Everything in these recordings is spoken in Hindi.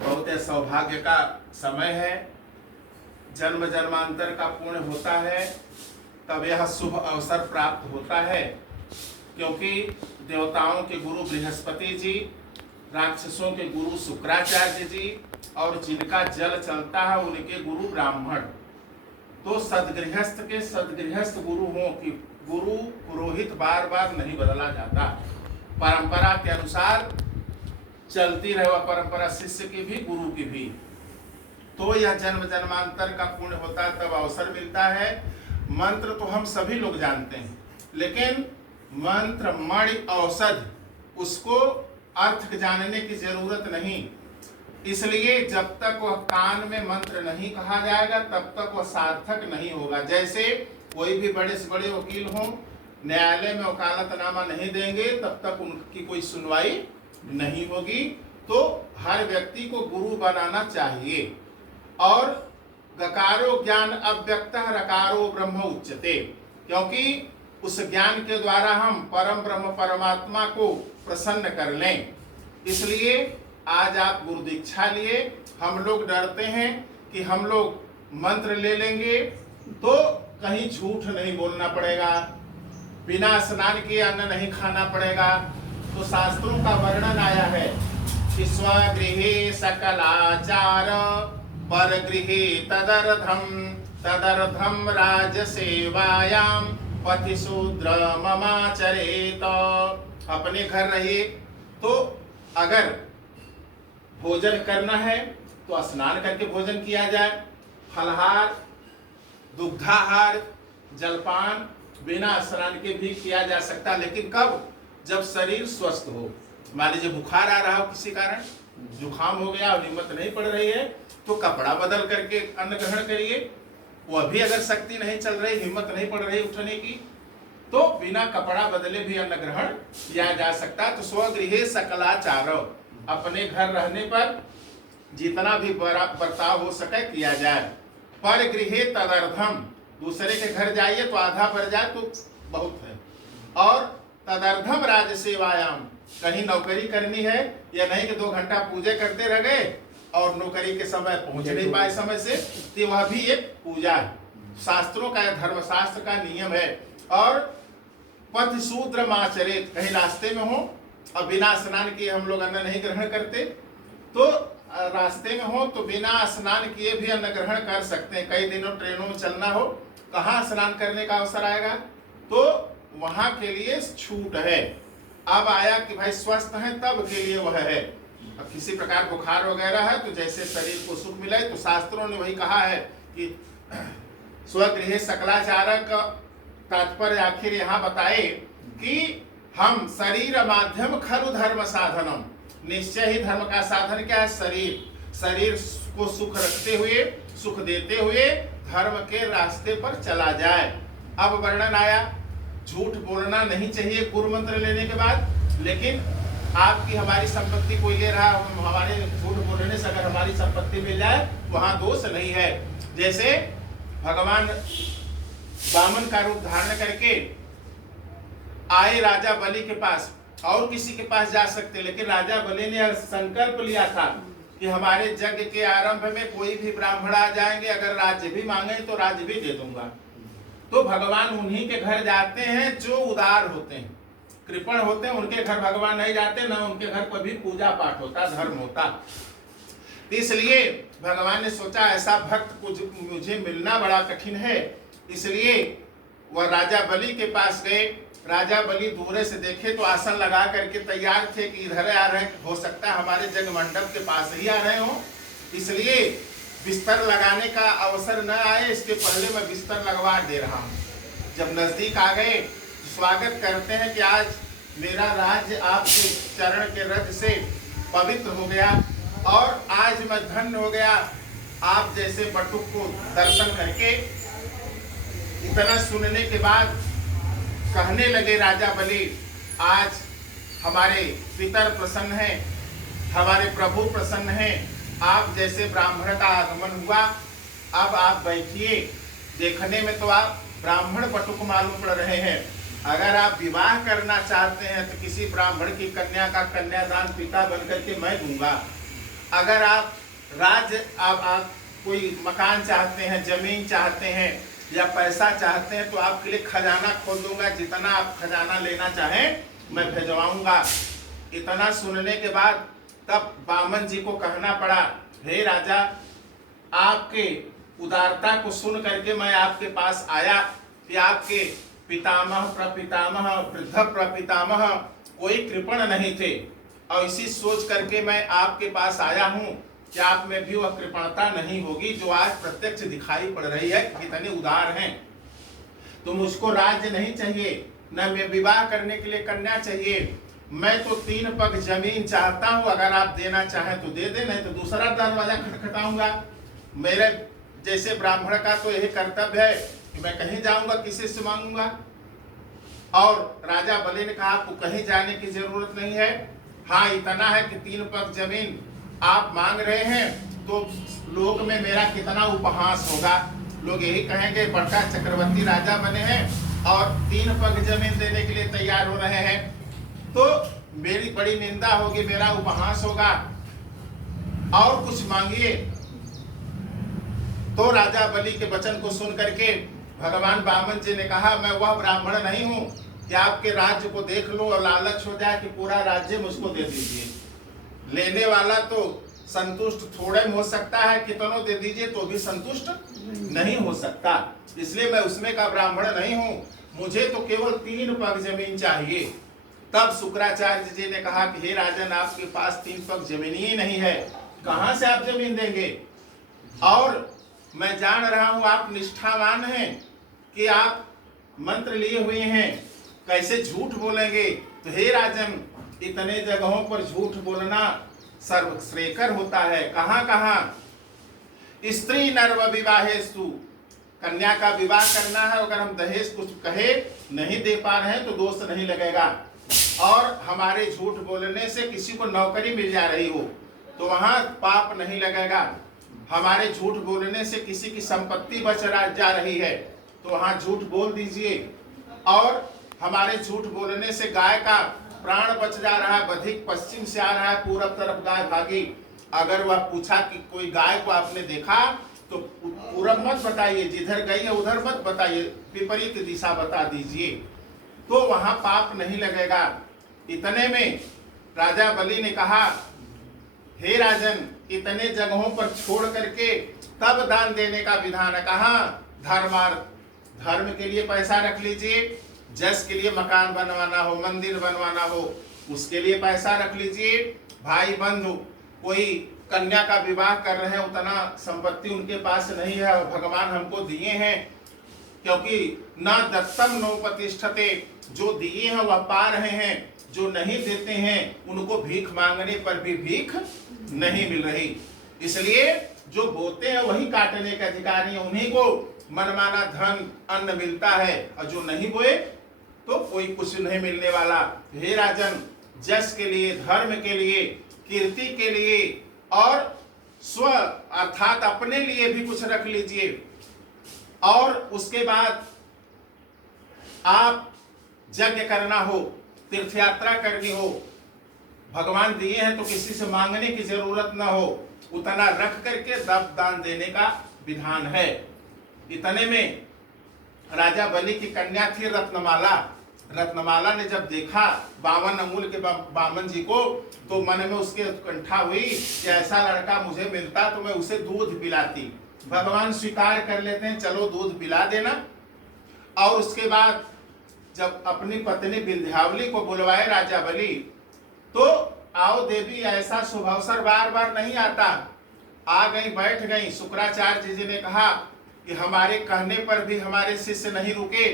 बहुत सौभाग्य का समय है, जन्म जन्मांतर का पुण्य होता है, तब यह शुभ अवसर प्राप्त होता है। क्योंकि देवताओं के गुरु बृहस्पति जी, राक्षसों के गुरु शुक्राचार्य जी और जिनका जल चलता है उनके गुरु ब्राह्मण। तो सदगृहस्थ के सदगृहस्थ गुरु हों कि गुरु पुरोहित बार बार नहीं बदला जाता, परंपरा के अनुसार चलती रहे वह परंपरा, शिष्य की भी गुरु की भी। तो यह जन्म जन्मांतर का पुण्य होता है, तब अवसर मिलता है। मंत्र तो हम सभी लोग जानते हैं, लेकिन मंत्र मणि औषध उसको अर्थ जानने की जरूरत नहीं। इसलिए जब तक वह कान में मंत्र नहीं कहा जाएगा तब तक वह सार्थक नहीं होगा। जैसे कोई भी बड़े से बड़े वकील हों, न्यायालय में वकालतनामा नहीं देंगे तब तक उनकी कोई सुनवाई नहीं होगी। तो हर व्यक्ति को गुरु बनाना चाहिए। और गकारो ज्ञान अव्यक्तः रकारो ब्रह्म उच्यते, क्योंकि उस ज्ञान के द्वारा हम परम ब्रह्म परमात्मा को प्रसन्न कर लें। इसलिए आज आप गुरु दीक्षा लिए। हम लोग डरते हैं कि हम लोग मंत्र ले लेंगे तो कहीं झूठ नहीं बोलना पड़ेगा, बिना स्नान किए अन्न नहीं खाना पड़ेगा। तो शास्त्रों का वर्णन आया है कि स्वगृहे सकलाचार परगृहे तदर्थम राजसेवायाम पतिशूद्र ममाचरेत। अपने घर रहिए, तो अगर भोजन करना है तो स्नान करके भोजन किया जाए। फलहार, दुग्धाहार, जलपान बिना स्नान के भी किया जा सकता, लेकिन कब? जब शरीर स्वस्थ हो। मान लीजिए बुखार आ रहा हो, किसी कारण जुकाम हो गया और हिम्मत नहीं पड़ रही है, तो कपड़ा बदल करके अन्न ग्रहण करिए। वह भी अगर शक्ति नहीं चल रही, हिम्मत नहीं पड़ रही उठने की, तो बिना कपड़ा बदले भी अन्न ग्रहण किया जा सकता है। तो स्वगृहे सकलाचार, अपने घर रहने पर जितना भी बर्ताव हो सके किया जाए। पर गृहे तदर्थम, दूसरे के घर जाइए तो आधा पर जाए तो बहुत है। और तदर्थम राज सेवायाम, कहीं नौकरी करनी है या नहीं कि 2 घंटा पूजा करते रह गए और नौकरी के समय पहुंच नहीं पाए समय से, तो वह भी एक पूजा है। शास्त्रों का, धर्मशास्त्र का नियम है। और पथ शूद्र माचरित, कहीं रास्ते में हो और बिना स्नान किए हम लोग अन्न नहीं ग्रहण करते, तो रास्ते में हो तो बिना स्नान किए भी अन्न ग्रहण कर सकते हैं। कई दिनों ट्रेनों में चलना हो, कहाँ स्नान करने का अवसर आएगा, तो वहां के लिए छूट है। अब आया कि भाई स्वस्थ है तब के लिए वह है। अब किसी प्रकार बुखार वगैरह है तो जैसे शरीर को सुख मिले, तो शास्त्रों ने वही कहा है कि स्वगृहे सकलाचार का तात्पर्य आखिर यहाँ बताए कि हम शरीर माध्यम खरु धर्म साधनम, निश्चय ही धर्म का साधन क्या है? शरीर। शरीर को सुख रखते हुए, सुख देते हुए धर्म के रास्ते पर चला जाए। अब वर्णन आया, झूठ बोलना नहीं चाहिए गुरु मंत्र लेने के बाद, लेकिन आपकी हमारी संपत्ति कोई ले रहा, हमारे झूठ बोलने से अगर हमारी संपत्ति मिल जाए वहां दोष नहीं है। जैसे भगवान वामन का रूप धारण करके आए राजा बलि के पास, और किसी के पास जा सकते, लेकिन राजा बलि ने संकल्प लिया था कि हमारे यज्ञ के आरंभ में कोई भी ब्राह्मण आ जाएंगे, अगर राज्य भी मांगे तो राज्य भी दे दूंगा। तो भगवान उन्हीं के घर जाते हैं जो उदार होते हैं, कृपण होते हैं। उनके घर भगवान नहीं जाते, ना उनके घर पर भी पूजा पाठ होता, धर्म होता। इसलिए भगवान ने सोचा ऐसा भक्त मुझे मिलना बड़ा कठिन है, इसलिए वह राजा बलि के पास गए। राजा बलि दूर से देखे तो आसन लगा करके तैयार थे कि इधर आ रहे, हो सकता है हमारे जग मंडप के पास ही आ रहे हो, इसलिए बिस्तर लगाने का अवसर न आए इसके पहले मैं बिस्तर लगवा दे रहा हूँ। जब नजदीक आ गए स्वागत करते हैं कि आज मेरा राज्य आपके चरण के रज से पवित्र हो गया और आज मैं धन्य हो गया आप जैसे बटुक को दर्शन करके। इतना सुनने के बाद कहने लगे राजा बलि, आज हमारे पितर प्रसन्न हैं, हमारे प्रभु प्रसन्न हैं, आप जैसे ब्राह्मण का आगमन हुआ, अब आप बैठिए। देखने में तो आप ब्राह्मण बटुक मालूम पड़ रहे हैं, अगर आप विवाह करना चाहते हैं तो किसी ब्राह्मण की कन्या का कन्यादान पिता बनकर के मैं दूंगा। अगर आप आप कोई मकान चाहते हैं, जमीन चाहते हैं या पैसा चाहते हैं तो आपके लिए खजाना खोल दूंगा, जितना आप खजाना लेना चाहें मैं भिजवाऊंगा। इतना सुनने के बाद तब बामन जी को कहना पड़ा, हे राजा, आपके उदारता को सुन करके मैं आपके पास आया कि आपके पितामह प्रपितामह वृद्ध प्रपितामह कोई कृपण नहीं थे, और इसी सोच करके मैं आपके पास आया हूँ कि आप में भी वह कृपणता नहीं होगी जो आज प्रत्यक्ष दिखाई पड़ रही है, कितने उदार हैं। तो मुझको राज्य नहीं चाहिए, न मैं विवाह करने के लिए कन्या चाहिए, मैं तो 3 पग जमीन चाहता हूँ, अगर आप देना चाहें तो दे दे, नहीं तो दूसरा दरवाजा खटखटाऊंगा। मेरे जैसे ब्राह्मण का तो यही कर्तव्य है कि मैं कहीं जाऊंगा किसी से मांगूंगा। और राजा बलि ने कहा, आपको कहीं जाने की जरूरत नहीं है, हाँ इतना है कि 3 पग जमीन आप मांग रहे हैं तो लोक में मेरा कितना उपहास होगा, लोग यही कहेंगे बड़का चक्रवर्ती राजा बने हैं और 3 पग जमीन देने के लिए तैयार हो रहे हैं, तो मेरी बड़ी निंदा होगी, मेरा उपहास होगा, और कुछ मांगिए। तो राजा बलि के वचन को सुन करके भगवान वामन जी ने कहा, मैं वह ब्राह्मण नहीं हूं कि आपके राज्य को देख लो और लालच हो जाए कि पूरा राज्य मुझको दे दीजिए। लेने वाला तो संतुष्ट थोड़े में हो सकता है, कितनों दे दीजिए तो भी संतुष्ट नहीं हो सकता, इसलिए मैं उसमें का ब्राह्मण नहीं हूं, मुझे तो केवल 3 पग जमीन चाहिए। तब शुक्राचार्य जी ने कहा कि हे राजन, आपके पास 3 पग जमीन ही नहीं है, कहां से आप जमीन देंगे? और मैं जान रहा हूं आप निष्ठावान हैं कि आप मंत्र लिए हुए हैं, कैसे झूठ बोलेंगे? तो हे राजन, इतने जगहों पर झूठ बोलना सर्वश्रेयकर होता है। कहां कहां? स्त्री नर्व विवाहेस्तु, कन्या का विवाह करना है, अगर हम दहेज कुछ कहे नहीं दे पा रहे हैं तो दोष नहीं लगेगा। और हमारे झूठ बोलने से किसी को नौकरी मिल जा रही हो तो वहां पाप नहीं लगेगा। हमारे झूठ बोलने से किसी की संपत्ति बच जा रही है तो वहां झूठ बोल दीजिए। और हमारे झूठ बोलने से गाय का प्राण बच जा रहा है, बधिक पश्चिम से आ रहा है, पूरब तरफ गाय भागी, अगर वह पूछा कि कोई गाय को आपने देखा तो पूरब मत बताइए, जिधर गई है उधर मत बताइए, विपरीत दिशा बता दीजिए, तो वहां पाप नहीं लगेगा। इतने में राजा बलि ने कहा, हे राजन, इतने जगहों पर छोड़ करके तब दान देने का विधान है। कहा? धर्म के लिए पैसा रख लीजिए, जस के लिए मकान बनवाना हो, मंदिर बनवाना हो, उसके लिए पैसा रख लीजिए। भाई बंधु कोई कन्या का विवाह कर रहे हैं, उतना संपत्ति उनके पास नहीं है और भगवान हमको दिए हैं, क्योंकि न दत्तम नोपतिष्ठते, जो दिए हैं वह पा रहे हैं, जो नहीं देते हैं उनको भीख मांगने पर भी भीख नहीं मिल रही। इसलिए जो बोते हैं वही काटने के अधिकारी हैं, उन्हीं को मनमाना धन अन्न मिलता है, और जो नहीं बोए तो कोई कुछ नहीं मिलने वाला। हे राजन, जस के लिए, धर्म के लिए, कीर्ति के लिए और स्व अर्थात अपने लिए भी कुछ रख लीजिए। और उसके बाद आप यज्ञ करना हो, तीर्थ यात्रा करनी हो, भगवान दिए हैं तो किसी से मांगने की जरूरत ना हो, उतना रख करके तब दान देने का विधान है। इतने में राजा बलि की कन्या थी रत्नमाला। रत्नमाला ने जब देखा 52 अंगुल के बामन जी को तो मन में उसके उत्कंठा हुई कि ऐसा लड़का मुझे मिलता तो मैं उसे दूध पिलाती। भगवान स्वीकार कर लेते हैं, चलो दूध पिला देना। और उसके बाद जब अपनी पत्नी विंध्यावली को बुलवाए राजा बलि, तो आओ देवी, ऐसा शुभ अवसर बार बार नहीं आता। आ गई, बैठ गई। शुक्राचार्य जी ने कहा कि हमारे कहने पर भी हमारे शिष्य नहीं रुके,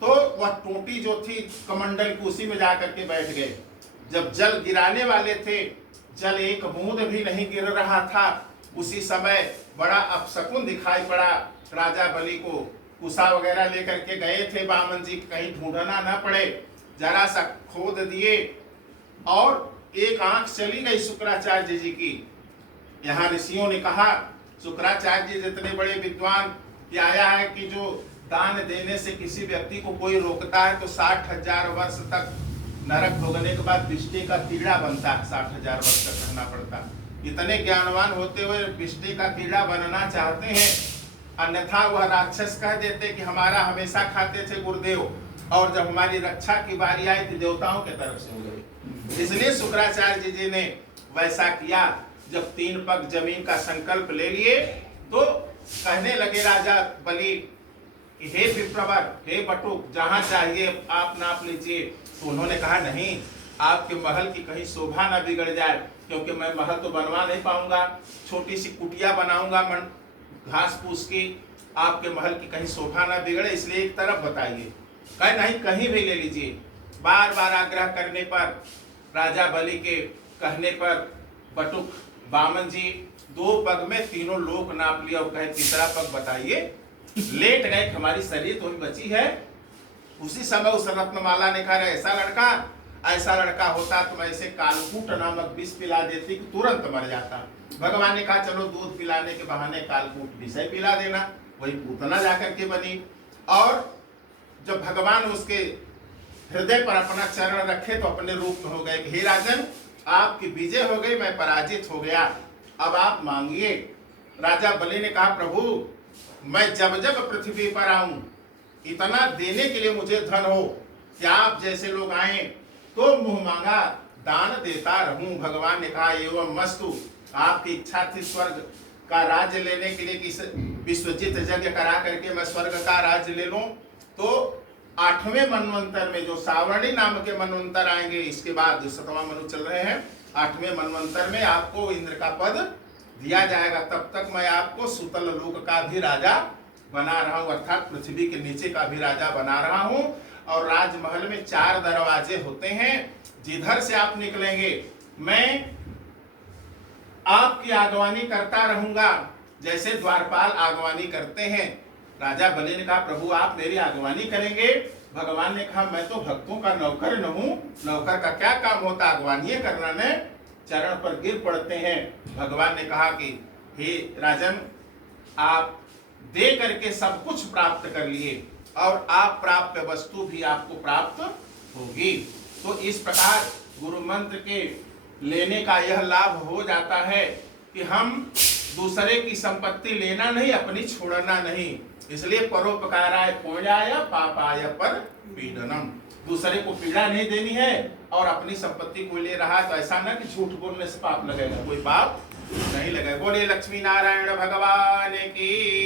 तो वह टोटी जो थी कमंडल की उसी में जाकर के बैठ गए। जब जल गिराने वाले थे, जल एक बूंद भी नहीं गिर रहा था, उसी समय बड़ा अपशकुन दिखाई पड़ा। राजा बलि को कुसा वगैरह लेकर के गए थे बामन जी, कहीं ढूंढना न पड़े, जरा सा खोद दिए और एक आंख चली गई शुक्राचार्य जी की। यहाँ ऋषियों ने कहा, शुक्राचार्य जी जितने बड़े विद्वान, ये आया है कि जो दान देने से किसी व्यक्ति को कोई रोकता है तो 60,000 वर्ष तक नरक भोगने के बाद दृष्टि का कीड़ा बनता है, 60,000 वर्ष तक रहना पड़ता। इतने ज्ञानवान होते हुए बिजली का कीड़ा बनना चाहते हैं, अन्यथा वह राक्षस कह देते कि हमारा हमेशा खाते थे गुरुदेव, और जब हमारी रक्षा की बारी आई तो देवताओं के तरफ से हो गई। इसलिए शुक्राचार्य जी ने वैसा किया। जब 3 पग जमीन का संकल्प ले लिए तो कहने लगे राजा बलि, हे विप्रवर, हे बटुक, जहां चाहिए आप नाप लीजिए। तो उन्होंने कहा नहीं, आपके महल की कहीं शोभा ना बिगड़ जाए, क्योंकि मैं महल तो बनवा नहीं पाऊंगा, छोटी सी कुटिया बनाऊंगा घास फूस की, आपके महल की कहीं शोभा ना बिगड़े, इसलिए एक तरफ बताइए। कहे नहीं, कहीं भी ले लीजिए। बार बार आग्रह करने पर, राजा बलि के कहने पर बटुक वामन जी 2 पग में तीनों लोक नाप लिया और कहे तीसरा पग बताइए। लेट गए, हमारी शरीर तो बची है। उसी समय उस रत्नमाला ने कहा, ऐसा लड़का होता तो मैं इसे कालकूट नामक विष पिला देती कि तुरंत मर जाता। भगवान ने कहा चलो दूध पिलाने के बहाने कालकूट विष पिला देना। वही पूतना जाकर के बनी, और जब भगवान उसके हृदय पर अपना चरण रखे तो अपने रूप में हो गए कि हे राजन, आपकी विजय हो गई, मैं पराजित हो गया, अब आप मांगिए। राजा बलि ने कहा, प्रभु मैं जब जब पृथ्वी पर आऊं इतना देने के लिए मुझे धन हो कि आप जैसे लोग आए तो मुंह मांगा दान देता रहूं। भगवान ने कहा एवं मस्तु, आपकी इच्छा थी स्वर्ग का राज्य लेने के लिए कि विश्वजित यज्ञ करा करके मैं स्वर्ग का राज्य ले लूं। तो 8वें मनवंतर में जो सावर्णी नाम के मनवंतर आएंगे, इसके बाद 7वां मनु चल रहे हैं, 8वें मनवंतर में आपको इंद्र का पद दिया जाएगा। तब तक मैं आपको सुतल लोक का भी राजा बना रहा हूं, अर्थात पृथ्वी के नीचे का भी राजा बना रहा हूं। और राजमहल में 4 दरवाजे होते हैं, जिधर से आप निकलेंगे मैं आपकी आगवानी करता रहूंगा, जैसे द्वारपाल आगवानी करते हैं। राजा बलि ने कहा, प्रभु आप मेरी आगवानी करेंगे? भगवान ने कहा, मैं तो भक्तों का नौकर न हूं, नौकर का क्या काम होता, आगवानी करना ने। चरण पर गिर पड़ते हैं। भगवान ने कहा कि हे राजन, आप दे करके सब कुछ प्राप्त कर लिए और आप प्राप्त वस्तु भी आपको प्राप्त होगी। तो इस प्रकार गुरु मंत्र के लेने का यह लाभ हो जाता है कि हम दूसरे की संपत्ति लेना नहीं, अपनी छोड़ना नहीं। इसलिए परोपकाराय पुण्याय पापाय पर पीडनम, दूसरे को पीड़ा नहीं देनी है और अपनी संपत्ति को ले रहा है तो ऐसा ना कि झूठ बोलने से पाप लगेगा, कोई पाप नहीं लगेगा। बोले लक्ष्मी नारायण भगवान की।